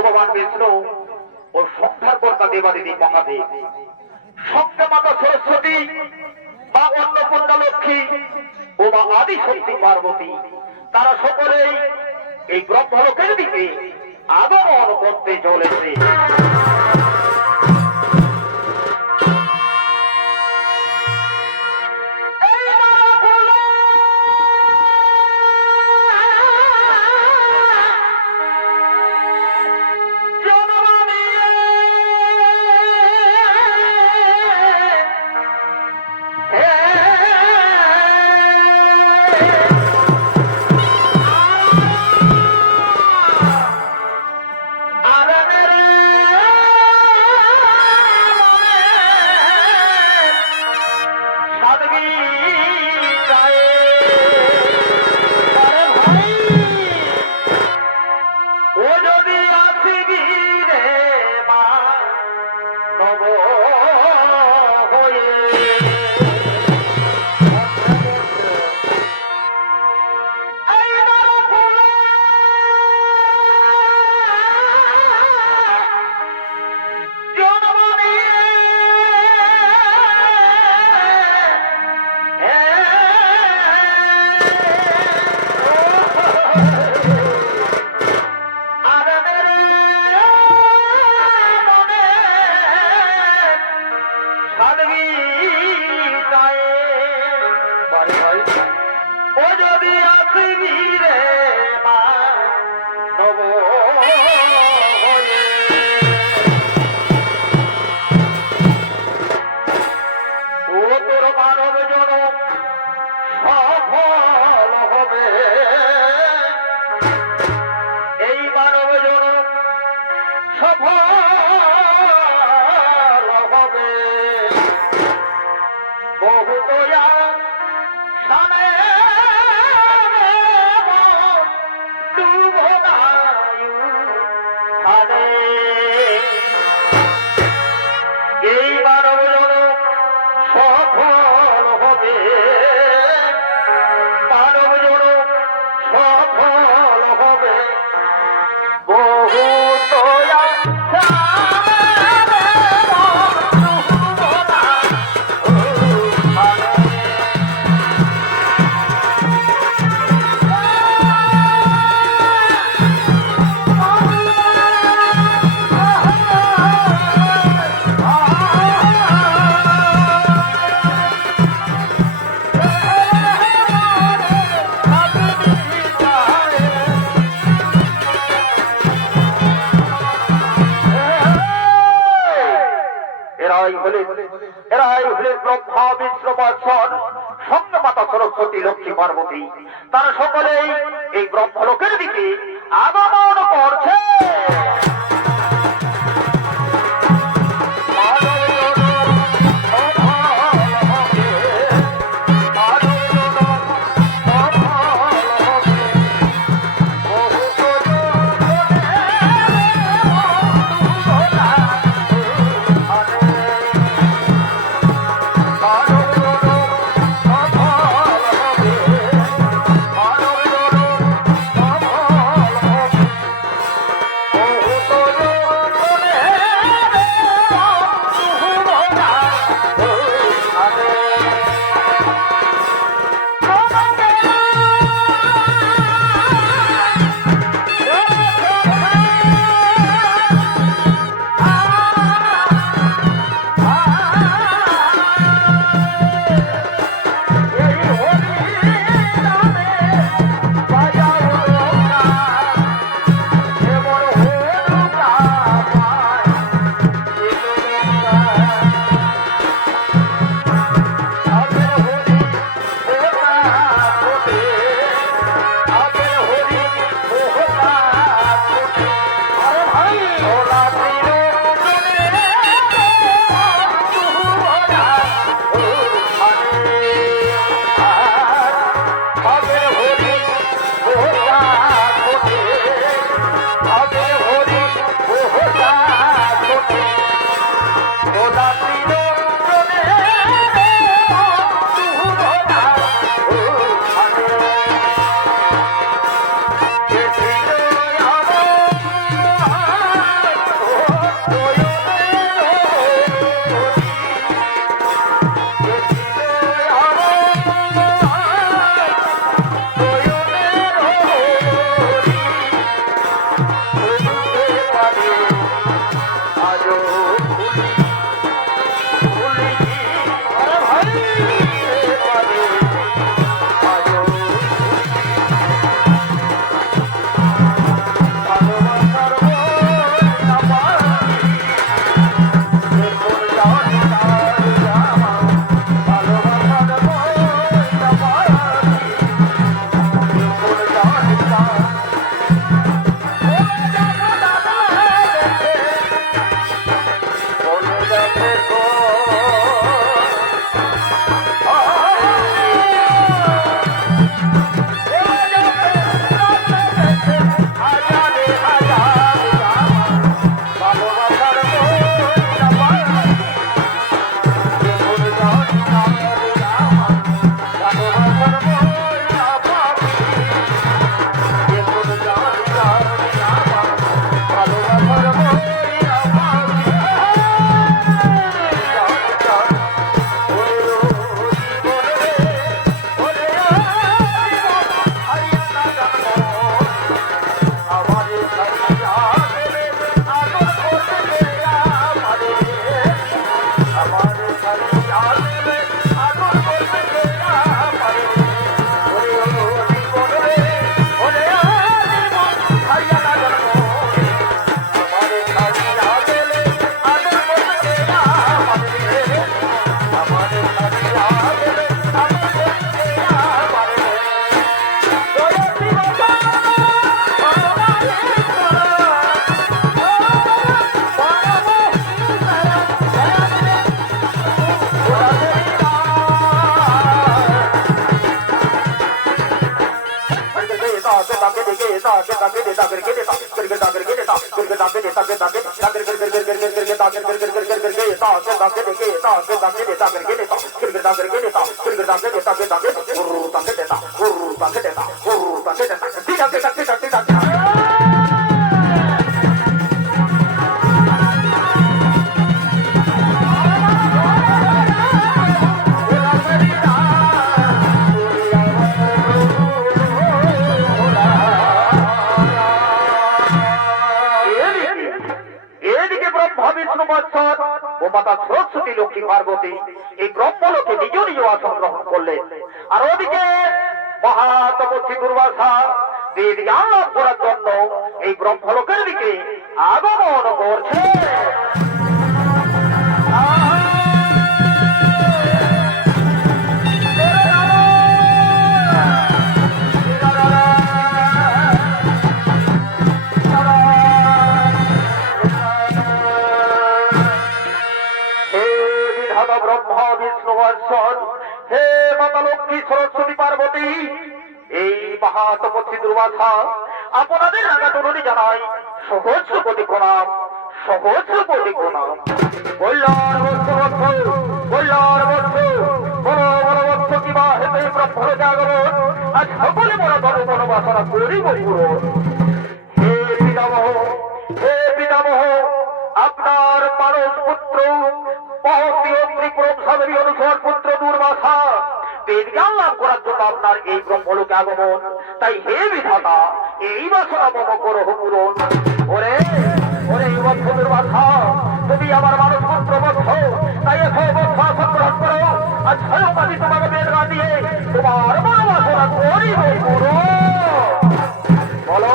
ভগবান বিষ্ণু ও সংহারকর্তা দেবাদেবী মহাদেব, সঙ্গে মাতা সরস্বতী বা অন্নপূর্ণা লক্ষ্মী ও বা আদি শক্তি পার্বতী, তারা সকলেই এই ব্রহ্মলোকের দিকে আগমন করতে চলেছে। সঙ্গে মাতা সরস্বতী লক্ষ্মী পার্বতী, তারা সকলেই এই ব্রহ্মলোকের দিকে আগমন করছে। মাতা সরস্বতী লক্ষ্মী পার্বতী এই ব্রহ্মলোকে নিজ নিজ আসন গ্রহণ করলেন। আর ওদিকে মহাতপস্বী দুর্বাসা বেদ জ্ঞান লাভ করার জন্য এই ব্রহ্মলোকের দিকে আগমন করছে। ব্রহ্মা বিষ্ণু হে মাতা লক্ষ্মী সরস্বতী পার্বতী এই মহাতপস্বী দুর্বাসা আপনাদের আগাটননি জানাই সহজ কোটি প্রণাম, সহজ কোটি প্রণাম। কল্যাণ কল্যাণ বড় বড় বৎস কিবা হেতে ব্রহ্ম জাগরণ আজ সকলে বড় ধর্ম বনবাসনা করিব পূরণ। হে পিতামহ, হে পিতামহ, আপনার পারস পুত্র অনুসর পুত্র দুর্বাসা বেদ জ্ঞান লাভ করার জন্য আপনার এই ব্রহ্মলোকে আগমন। তাই হে বিধাতা এই বাসনা মম করহ পূরণ। ওরে ওরে বৎস দুর্বাসা, তুমি আমার মানুষ পুত্র বৎস, তাই এসো বৎস আসন গ্রহণ করো। আজ স্বয়ং আমি তোমাকে বেদ না দিয়ে তোমার মনোবাসনা করিব পূরণ। বলো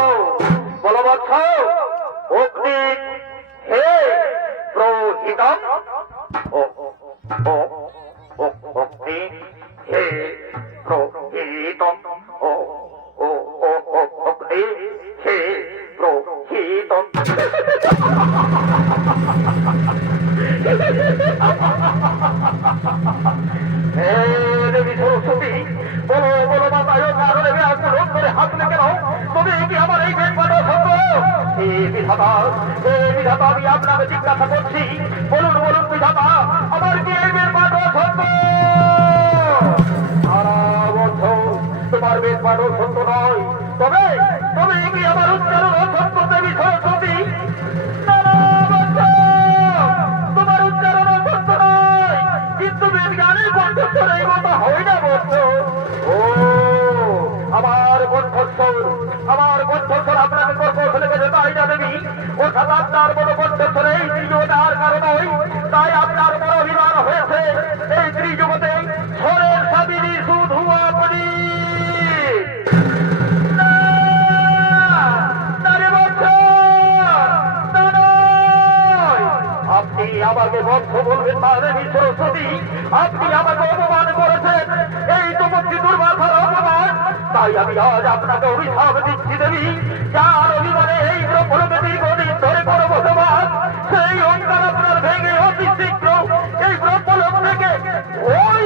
বলো বৎস। অগ্নি হে প্রহিতম, অগ্নি হে প্রহিতম, অগ্নি হে প্রহিতম। হে দেবী সরস্বতী, বলো বলো মাতায় কারণে আগ্রহ করে হাত লেগে নাও। তুমি কি আমার এই বেদ পাঠা সত্য? হে বিধাতা, হে বিধাতা, আমি আপনাকে জিজ্ঞাসা করছি, বলুন বলুন বিধাতা, আমার কি এই বেদ পাঠা সত্য? সারা বছর তোমার বেদ পাঠা সত্য নয়, তবে তবে কি আমার উচ্চারণ সত্য দেবী সরস্বতী? তোমার উচ্চারণ সত্য নয়, কিন্তু বেদ জ্ঞানের কণ্ঠস্বর এই মতো হয় না বলছ। ও আমার কণ্ঠস্বর, আমার কণ্ঠস্বর আপনাকে কর্কশ লেগেছে তাই না দেবী? অর্থাৎ আপনার বড় কণ্ঠস্বরে এই ত্রিজগতার কারণই তাই আপনার বড় অভিমান হয়েছে এই ত্রিজগতে স্বরের স্বামী শুধু আপনি। আপনি আমাকে বন্ধ বলবেন না দেবী সরস্বতী, আপনি আমাকে অপমান করেছেন, এই তো মূর্তি দুর্বাসার অপমান। তাই আমি আজ আপনাকে অভিশাপ দিচ্ছি দেবী, যার অভিমানে এই ব্রহ্মলোকে দীর্ঘদিন ধরে করে বসবাস, সেই অঙ্কার আপনার ভেঙে অতি শীঘ্র এই ব্রহ্মলোক থেকে ওই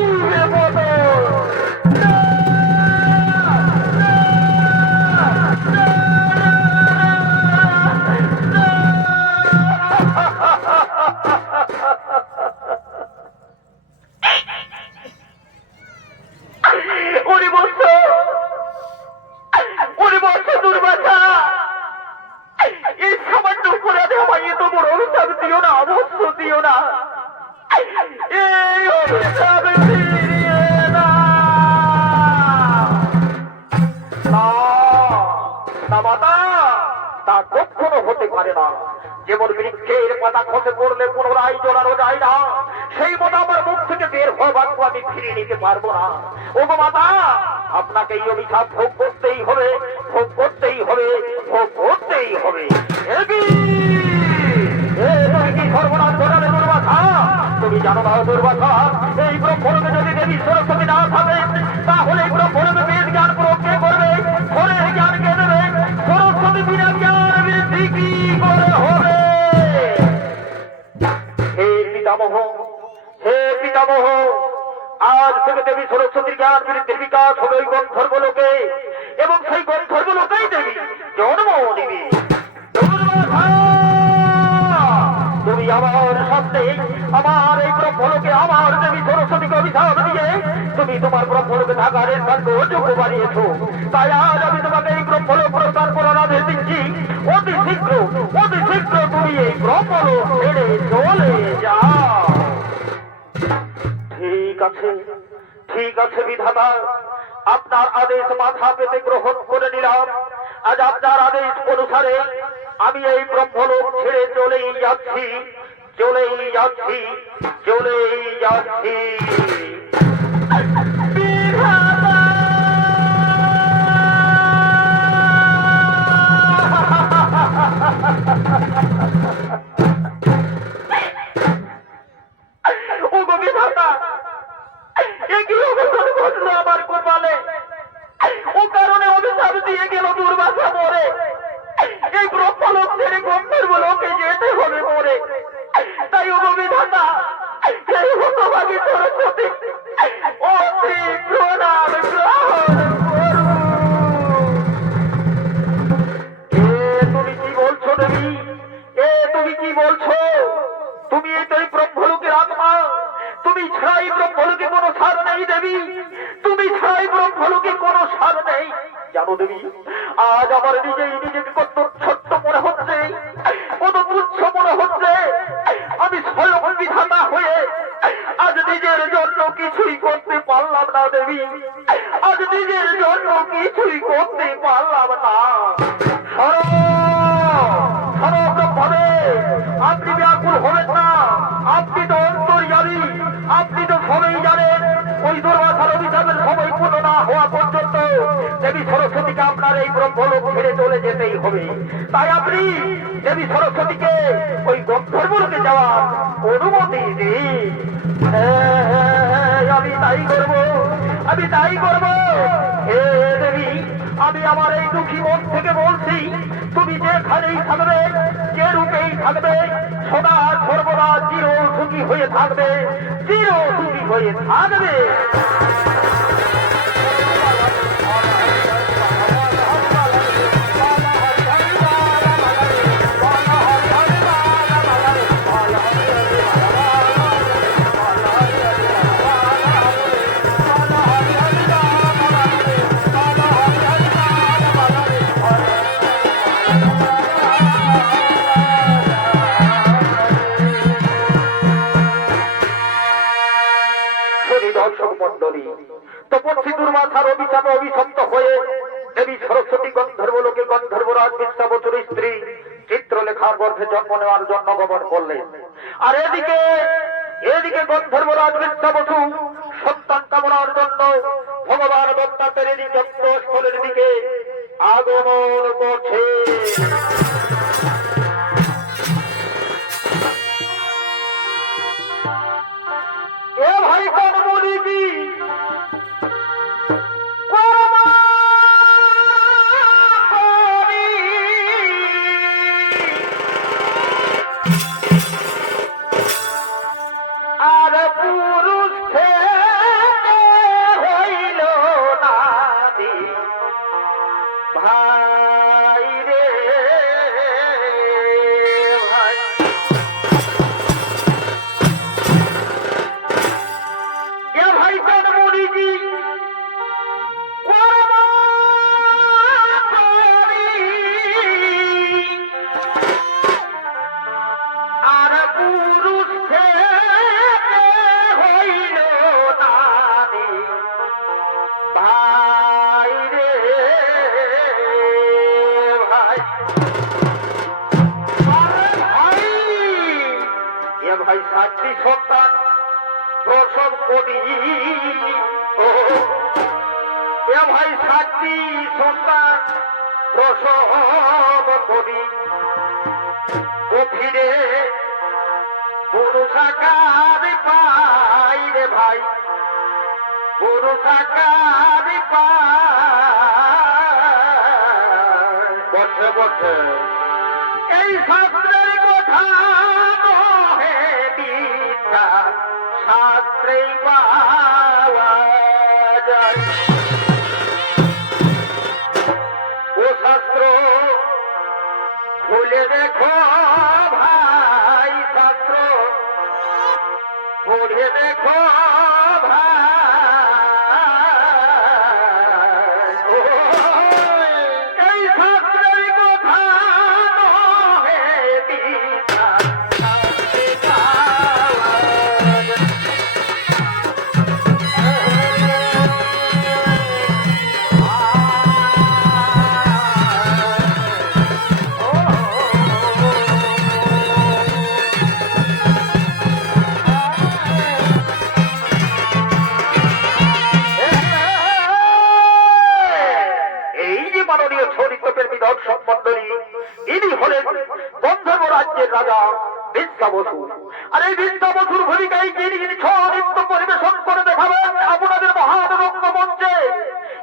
যেমন বৃক্ষের পাতা খসে পড়লে পুনরায় জোড়ানো যায় না, সেই মতো আমার মুখ থেকে বের হওয়া বাক্য আমি ফিরিয়ে নিতে পারবো না। ও গো মাতা, আপনাকে এই অভিশাপ ভোগ করতেই হবে, ভোগ করতেই হবে, ভোগ করতেই হবে। তুমি কি সর্বনাশ ঘটালে দুর্বাসা? তুমি জানো না দুর্বাসা, এই ব্রহ্মলোকে যদি দেবী সরস্বতী না থাকেন তাহলে এই ব্রহ্মলোকে বেদ জ্ঞান প্রয়োগ কে করবে, ঘরের জ্ঞান কে দেবে? সরস্বতী বিনা জ্ঞান বৃদ্ধি কি করে হবে? হে পিতামহ, হে পিতামহ, আজ থেকে দেবী সরস্বতীর জ্ঞান বৃদ্ধির বিকাশ হবে ওই গন্ধর্বলোকে, এবং সেই গন্ধর্বলোকেই দেবী জন্ম নিবি। তুমি আমার সামনে আমার এই ব্রহ্মলোকে আমার দেবী সরস্বতীকে অভিশাপ দিয়ে তুমি তোমার ব্রহ্মলোকে থাকার স্থান যোগ্য বানিয়েছো। তাই আজ আমি তোমাকে এই ব্রহ্মলোক প্রস্থান করার আদেশ দিচ্ছি। অতি শীঘ্র তুমি এই ব্রহ্মলোক ছেড়ে চলে যাও। ঠিক আছে বিধাতা, আপনার আদেশ মাথা পেতে গ্রহণ করে নিলাম। আজ আপনার আদেশ অনুসারে আমি এই ব্রহ্মলোক ছেড়ে চলেই যাচ্ছি। আমার কপালে ও কারণে অভিশাপ দিয়ে গেল দুর্বাসা মরে, এই ব্রহ্মলোক ছেড়ে গন্ধর্বলোকে যেতে হবে মরে। তাই ও বিধাতা, এই হতভাগী সরস্বতী অতি প্রণাম গ্রহণ করুন। তুমি কি বলছো দেবী? তুমি কি বলছো? তুমি এই তো এই ব্রহ্মলোকের আত্মা, তুমি ছাড়াই ব্রহ্মলোকে কোনো সার নেই দেবী, তুমি ছাড়াই ব্রহ্মলোকে কোনো সার নেই। জানো দেবী, আজ আমার নিজেকে কত ছোট্ট মনে হচ্ছে, কত তুচ্ছ মনে হচ্ছে। আমি স্বয়ং বিধাতা হয়ে আজ নিজের জন্য কিছুই করতে পারলাম না দেবী, আজ নিজের জন্য কিছুই করতে পারলাম না। আপনি ব্যাকুল হবেন না, আপনি তো অন্তর্যামী, আপনি তো সবাই জানেন ওই দুর্বাসার অভিশাপের সময় পূর্ণ না হওয়া পর্যন্ত দেবী সরস্বতীকে আপনার এই ব্রহ্মলোক ছেড়ে চলে যেতেই হবে। তাই আপনি দেবী সরস্বতীকে ওই গন্ধর্বলোকে যাওয়ার অনুমতি দিন। আমি তাই করব। হে দেবী, আমি আমার এই দুঃখী মন থেকে বলছি, তুমি যেখানেই থাকবে, যে রূপেই থাকবে, সদা সর্বদা চির সুখী হয়ে থাকবে। দর্শক মন্ডলী, তপস্বী দুর্বাসার অভিশাপে অভিশপ্ত হয়ে দেবী সরস্বতী গন্ধর্বলোকে গন্ধর্বরাজ বিশ্বাবসুর স্ত্রী চিত্রলেখার গর্ভে জন্ম নেওয়ার জন্য গমন করলেন। আর এদিকে গন্ধর্বরাজ বিদ্যাবসু সন্তান কামনার জন্য ভগবান দত্তাত্রেয় যজ্ঞস্থলের দিকে আগমন করছে। এ ভাই কোন মুনি কি আর পুরুষ হইল না ভাই রে ভাই। এ ভাই কোন মুনিজি আর পুরুষ হইল না ভাই রে ভাই। ভাই এ ভাই 7টি সন্তান প্রসব করি। এ ভাই 7টি সন্তান প্রসব করি ও ফিরে পুরুষাকার পাই রে ভাই, পুরুষাকার পাই বটে বটে। এই শাস্ত্রের কথা নহে বিদ্যা, শাস্ত্রেই পাওয়া যায়। ও শাস্ত্র খুলে দেখো ভাই, শাস্ত্র পড়ে দেখো ভাই। এই শাস্ত্রের কথা নহে বিদ্যা, শাস্ত্রে পাওয়া যায়। ইনি হলেন গন্ধর্ব রাজ্যের রাজা বিদ্যাবসু। আর এই বিদ্যাবসুর ভূমিকায় যিনি নৃত্য পরিবেশন করে দেখাবেন আপনাদের মহানরঙ্গ মঞ্চে,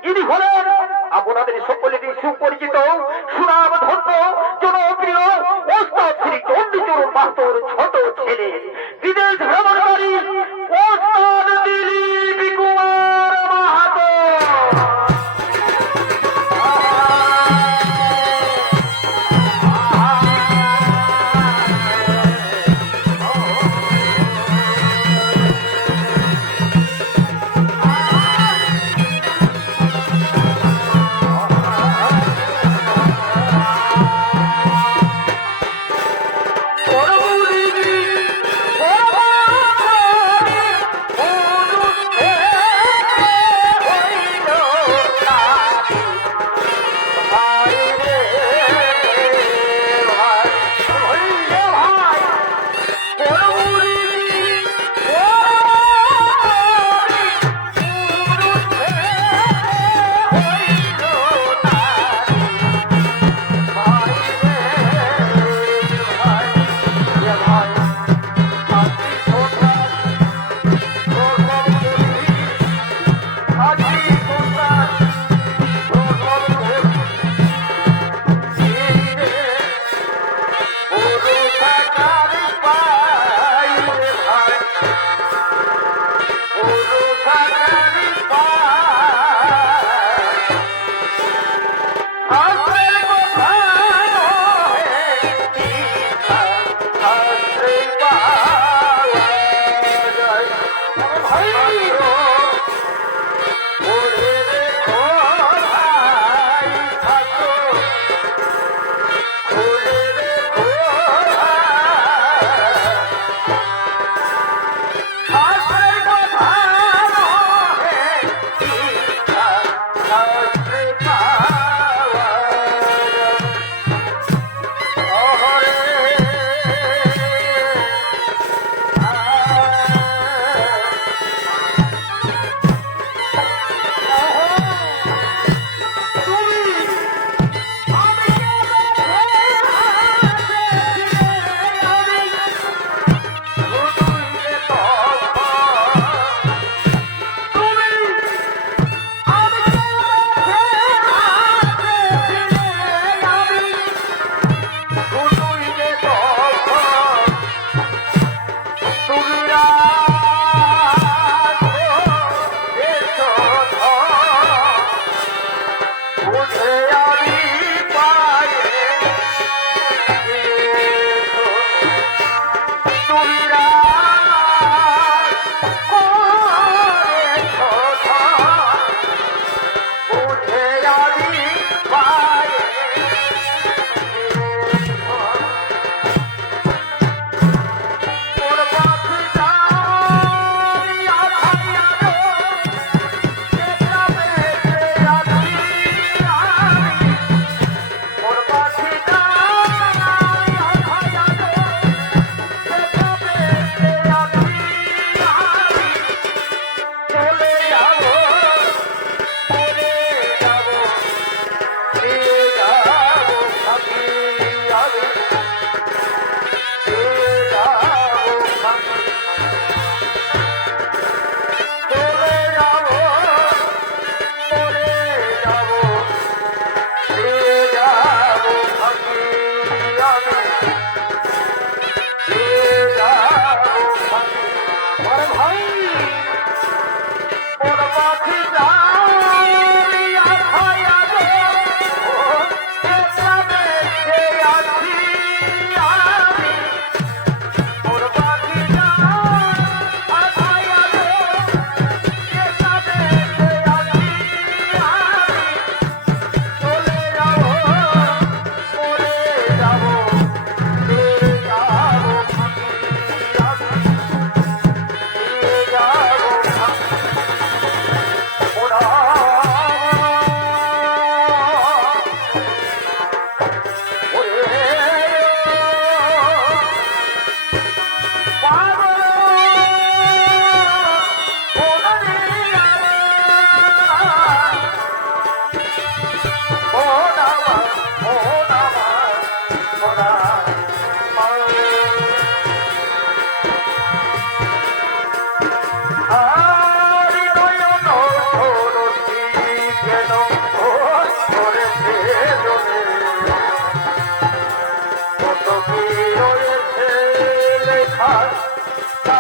ইনি হলেন আপনাদের সকলেরই সুপরিচিত সুনাম ধন্য জনপ্রিয় ওস্তাদ শ্রী চণ্ডীচরণ মাহাতোর ছোট ছেলে, বিদেশ ভ্রমণকারী ওস্তাদ দিলীপ কুমার মাহাতো। Oh!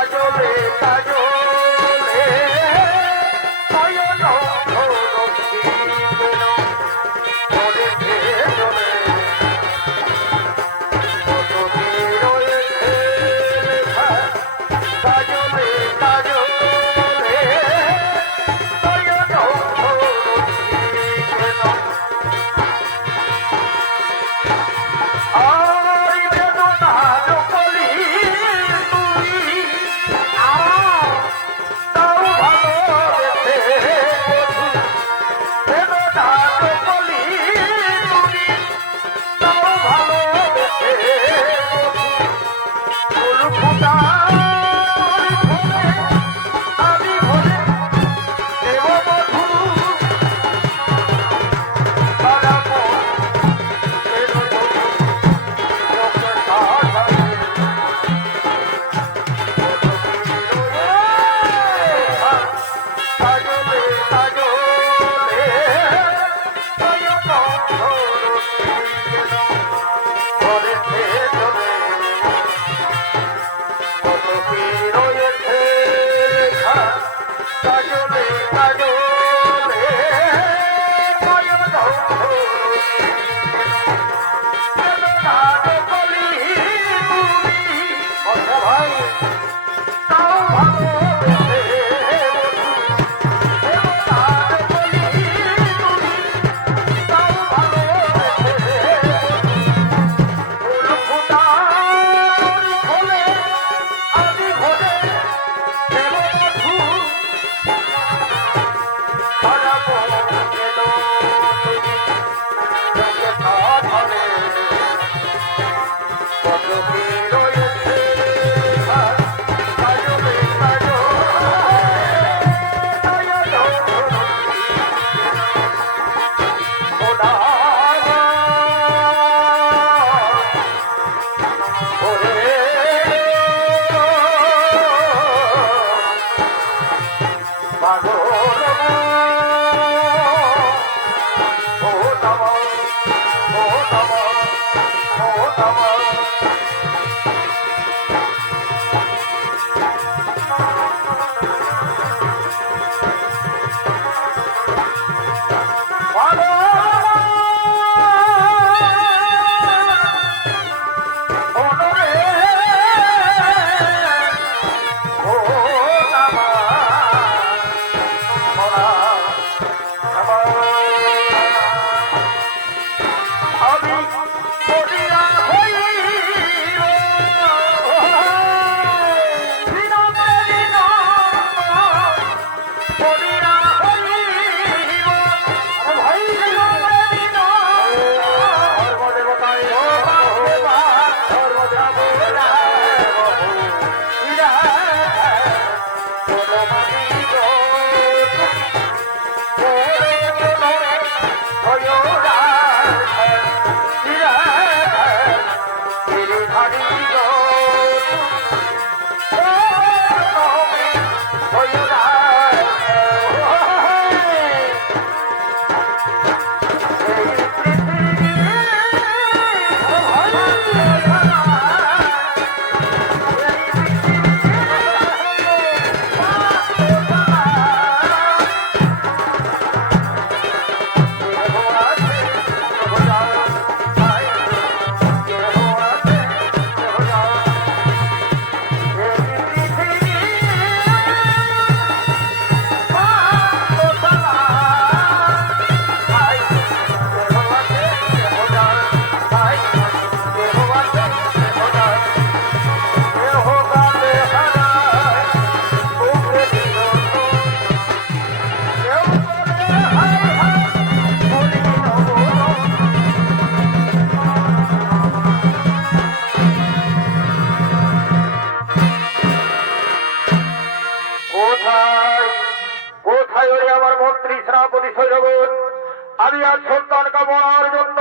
কাজলে কাজলে নয়ন লক্ষ্মী কেন মনে ভেজলে কতটি রয়েছে লেখা কাজলে কাজলে নয়ন লক্ষ্মী কেন আর বেদনা কলি তুই তাও ভালোবেসে বধূ বেদনা কলি তুই তাও ভালোবেসে বধূ ফুল ফুটার ফলে আমি ভরে দেব বধূ সারা মন দেব বধূ লোকে সাজাবে কাজলে কাজলে নয়ন লক্ষ্মী কেন ঘরে ভেজলে কত কি রয়েছে লেখা কাজলে কাজলে নয়ন লক্ষ্মী কেন বেদনা কলি তুমি কথা ভাই তাও ভালোবেসে বধূ বেদনা কলি তুমি তাও ভালোবেসে ফুল ফুটার ফলে আমি ভরে দেব বধূ সারা মন কেন তুমি লোকে সাজাবে কত কি রয়েছে লেখা কাজলে কাজলে নয়ন লক্ষ্মী খোদা ওরে পাগল ও নম ও নম ও নম আমি করিয়া হইব বিনম্রে করিয়া হইব ভাই সর্বদেবতায় আমি আজ সন্তান কামনার জন্য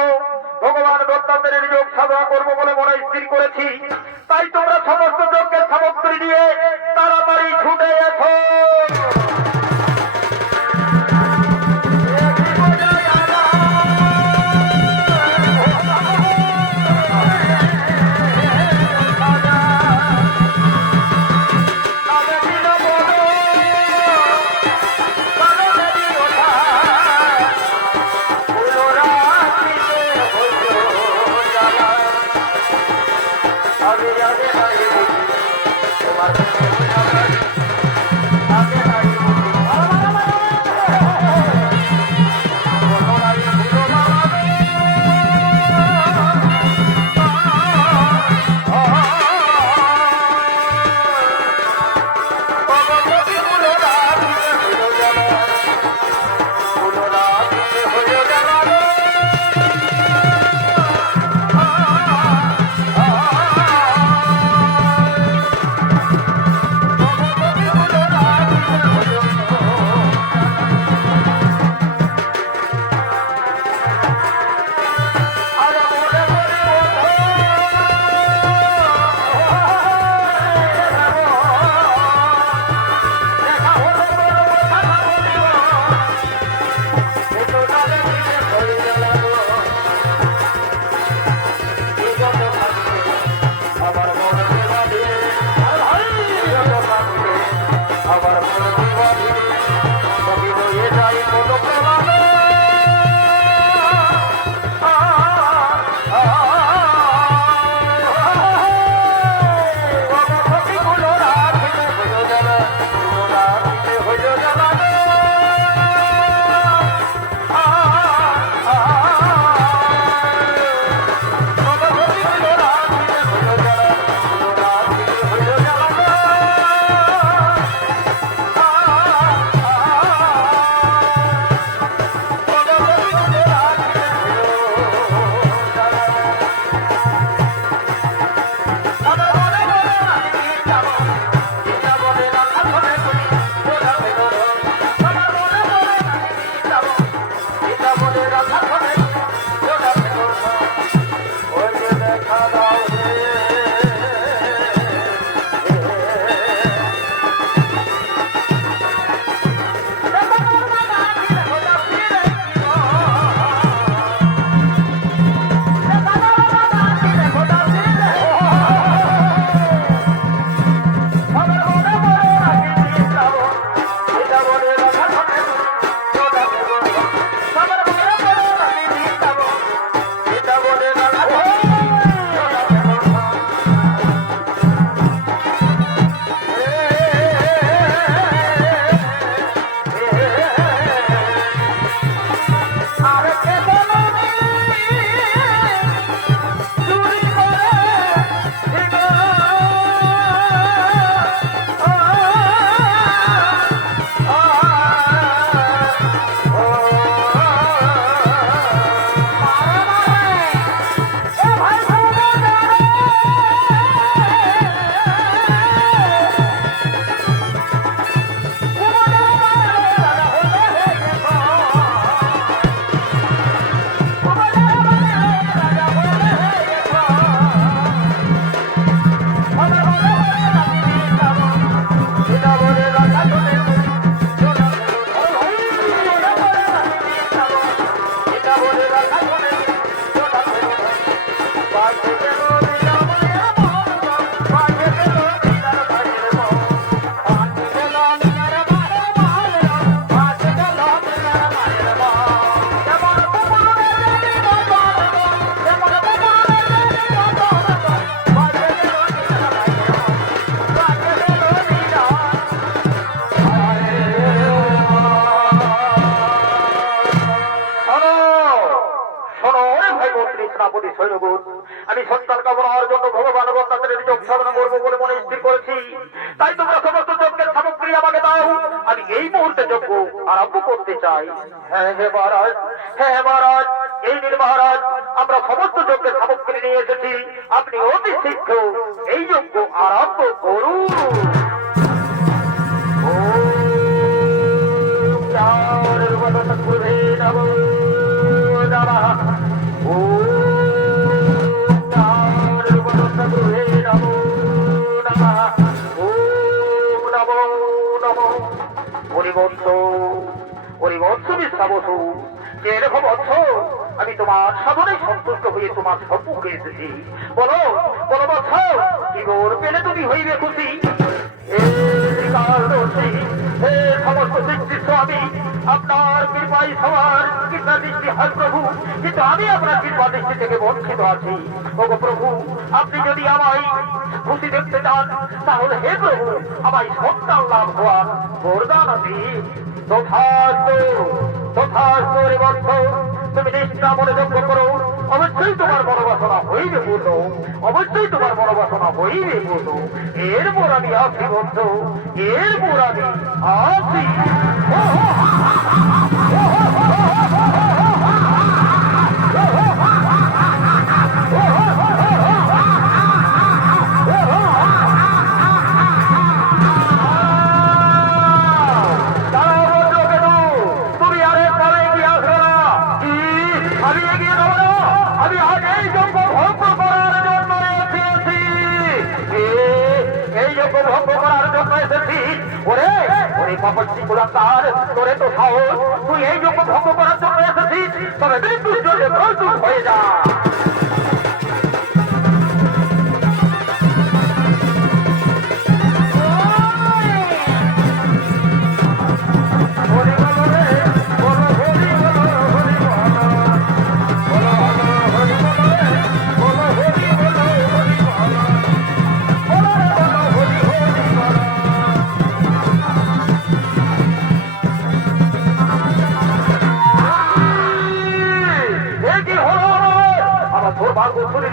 ভগবান দত্তাত্রেয়ের যোগ সাধনা করবো বলে মনে স্থির করেছি। তাই তোমরা সমস্ত যজ্ঞের সামগ্রী নিয়ে তাড়াতাড়ি ছুটে এসো। তাই তোমরা সমস্ত যজ্ঞের সামগ্রী আমাকে দাও, আমি এই মুহূর্তে যজ্ঞ আরম্ভ করতে চাই। হ্যাঁ হে মহারাজ, হ্যাঁ মহারাজ, এই নিন মহারাজ, আমরা সমস্ত যজ্ঞের সামগ্রী নিয়ে এসেছি, আপনি অতি শীঘ্র এই যজ্ঞ আরম্ভ করুন। আমি তোমার সাধনে সন্তুষ্ট হয়ে তোমার সম্মুখে এসেছি। বলো বলো বৎস, কি গোর পেলে তুমি হইবে খুশি? সমস্ত সৃষ্টির স্বামী, আপনার কৃপাই সবার কৃপা দৃষ্টি হয় প্রভু, কিন্তু আমি আপনার কৃপা দৃষ্টি থেকে বঞ্চিত আছি। ওগো প্রভু, আপনি যদি আমায় খুশি দেখতে চান, তাহলে হে প্রভু আমায় সন্তান লাভ হওয়ার বরদান দিন। তথাস্তু তথাস্তু রে বৎস, তুমি নিষ্ঠা মনে যজ্ঞ করো, অবশ্যই তোমার মনোবাসনা হইবে পূর্ণ, অবশ্যই তোমার মনোবাসনা হইবে পূর্ণ। এরপর আমি আসি বন্ধু, এরপর আমি আসি। তোরে তো সাহস, তুই এই যজ্ঞ ভঙ্গ করার জন্য এসেছিস, তবে মৃত্যুর জন্য প্রস্তুত হয়ে যা।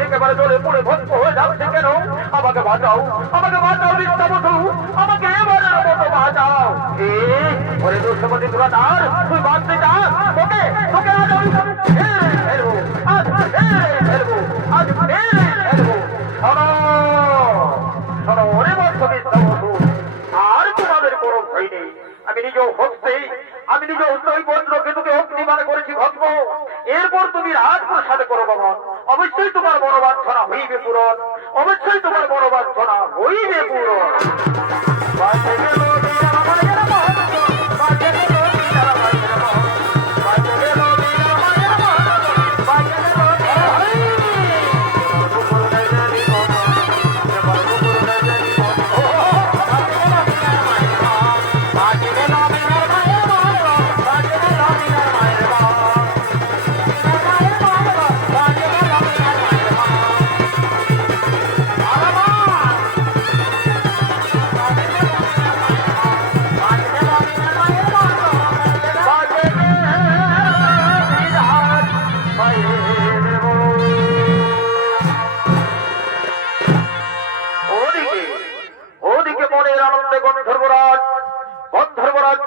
একেবারে জলে পড়ে ভস্ম হয়ে যাচ্ছে কেন? আমাকে বাঁচাও, আমাকে বাঁচাও বিদ্যাবধূ, আমাকে এবারের মতো বাঁচাও। ওরে দুঃসমতি দুরাচার, তুই বাঁচতে চাস? তোকে তোকে আজ আমি ফেলবো, আজ ফেলবো, আজ ফেলবো। শোনো শোনো ওরে বৎস বিদ্যাবধূ, আর তোমাদের কোনো ভয় নেই। আমি নিজ হস্তে, আমি নিজ হস্তে বজ্রকে তোকে অগ্নিমান করেছি ভস্ম। এরপর তুমি রাজপ্রসাদে করো গমন, অবশ্যই তোমার মনোবাঞ্ছনা হইবে পূরণ, অবশ্যই তোমার মনোবাঞ্ছনা হইবে পূরণ।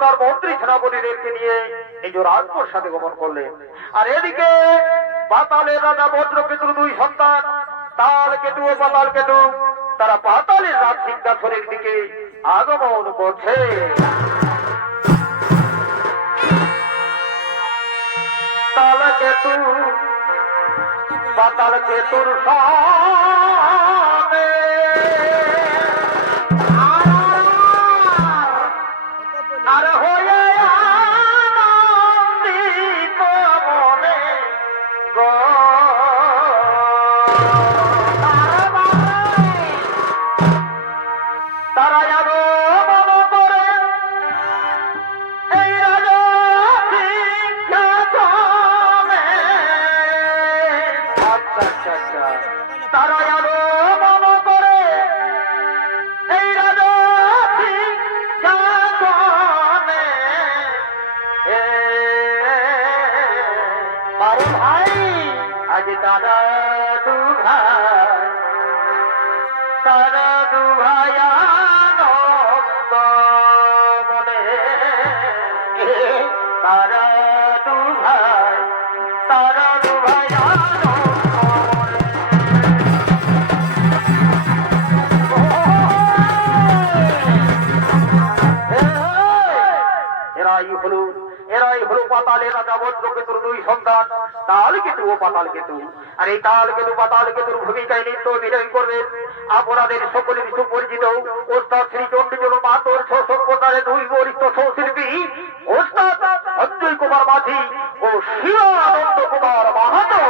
তার মন্ত্রী সেনাপতিদেরকে নিয়ে নিজ রাজপ্রসাদে গমন করলেন। আর এদিকে পাতালের রাজা বজ্রকেতুর দুই সন্তান তালকেতু ও পাতালকেতু, তারা পাতালের রাজ সিংহাসনের দিকে আগমন করছে। তালকেতু পাতালকেতুর সামনে আর হয়ে আনন্দিত মনে গো তারা আগমন করে এই রাজা সিংহাসনে। আচ্ছা আচ্ছা আচ্ছা, তারা আগমন এরাই হলো পাতালের রাজা বজ্রকেতুর দুই সন্তান তালকেতু ও পাতালকেতু। আর এই তালকেতু পাতালকেতুর ভূমিকায় নৃত্য অভিনয় করবে আপনাদের সকলের সুপরিচিত ওস্তাদ শ্রী চণ্ডীচরণ মাহাতোর সম্প্রদায়ের দুই বরিষ্ঠ সহশিল্পী ওস্তাদ সঞ্জয় কুমার মাঝি ও শিবানন্দ কুমার মাহাতো।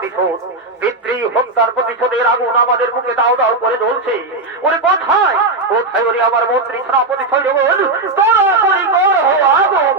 প্রতিশোধ, পিতৃ হত্যার প্রতিশোধের আগুন আমাদের বুকে দাও দাও করে জ্বলছে। ওরে কোথায় কোথায় ওরে আমার মন্ত্রী সেনাপতি সৈন্যগণ, তাড়াতাড়ি কর হো আগমন।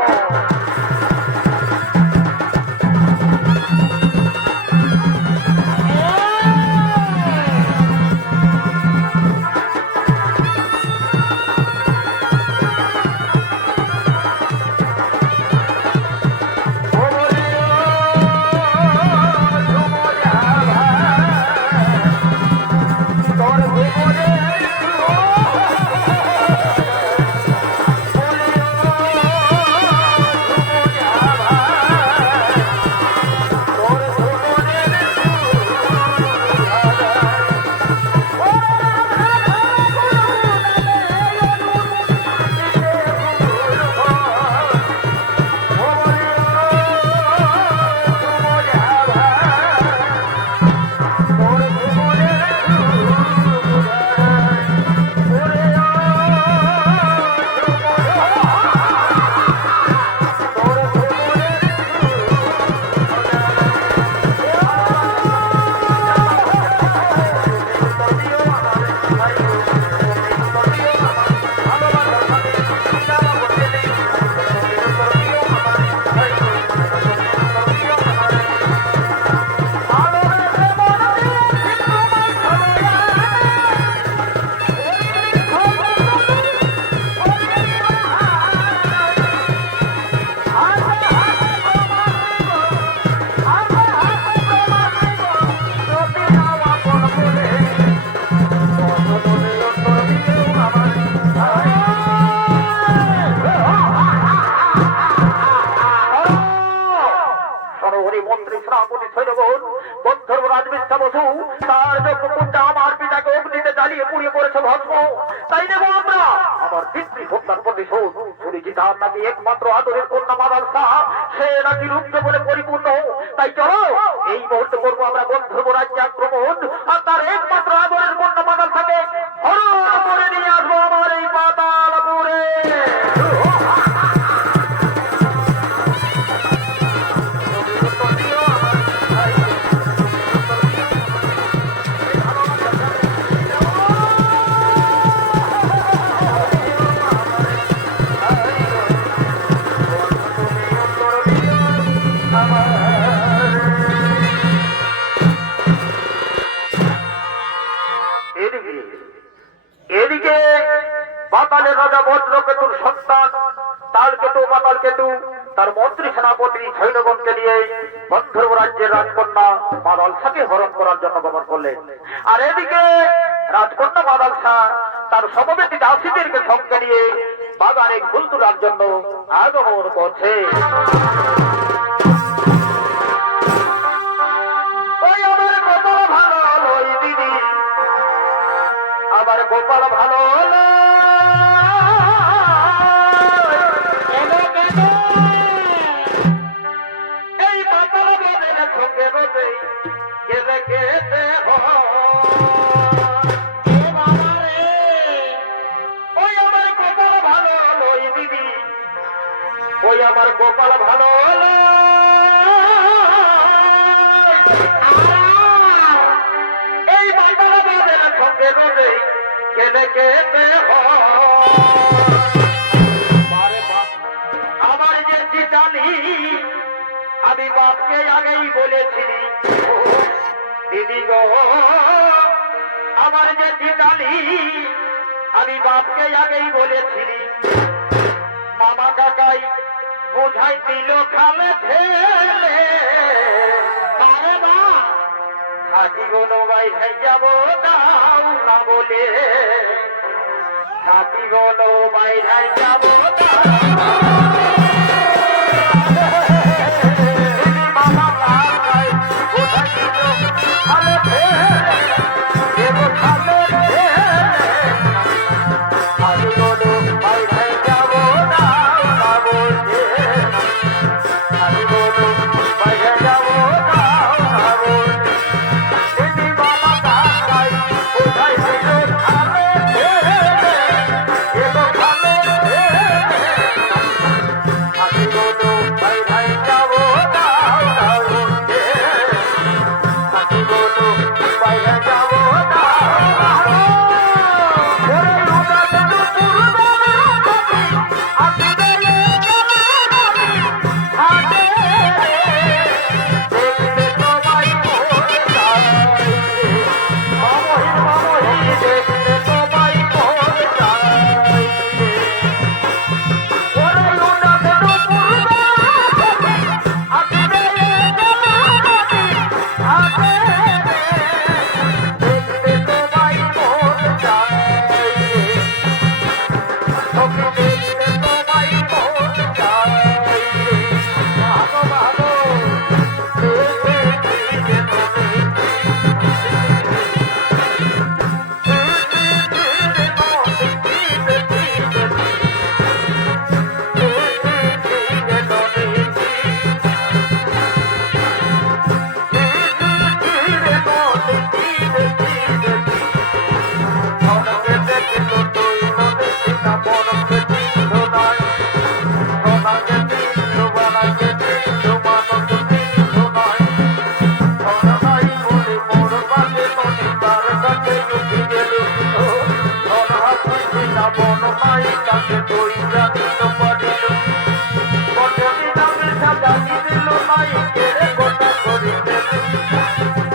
একমাত্র আদরের কন্যা মাদাল শাহ সে নাকি রুদ্র বলে পরিপূর্ণ। তাই চলো এই মুহূর্তে করবো আমরা গন্ধর্ব রাজ্যে আক্রমণ, আর তার একমাত্র আদরের কন্যা মাদাল শাহকে হরণ করে নিয়ে আসবো আমার এই পাতালপুরে। এদিকে পাতালের রাজা বজ্রকেতুর সন্তান তালকেতু পাতালকেতু তার মন্ত্রী সেনাপতি সৈন্যগণকে নিয়ে গন্ধর্ব রাজ্যের রাজকন্যা মাদাল শাহকে হরণ করার জন্য গমন করলেন। আর এদিকে রাজকন্যা মাদাল শাহ তার সমবেতী দাসীদেরকে সঙ্গে নিয়ে বাগানে ফুল তোলার জন্য আগমন করছে। আমার গোপাল ভালো এই পাতাল বাদের সঙ্গে বসে কেঁদে কেঁদে ওই আমার গোপাল ভালো ওই দিদি, ওই আমার গোপাল ভালো এই পাতাল বাদের সঙ্গে বসে কেঁদে কেঁদে আমার যে চিতালি আমি বাপকে আগেই বলেছি দিদি গো, আমার যে চিতালি আমি বাপকে আগেই বলেছি, মামা কাকাই বোঝাই দিল খালে ফেলে হাজি গো বাইরে যাবো দাও না বলে, হাজি গো বাইরে যাবো কাছে উঠি গেল অনাথি না বন মাই কাছে তুই জানিত পারিল বটনি নামে সাজা দিল নাই কেড়ে কথা করিতে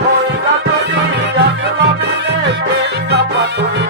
ওই গাছটি আসলা দিলে চেষ্টা পাতুরি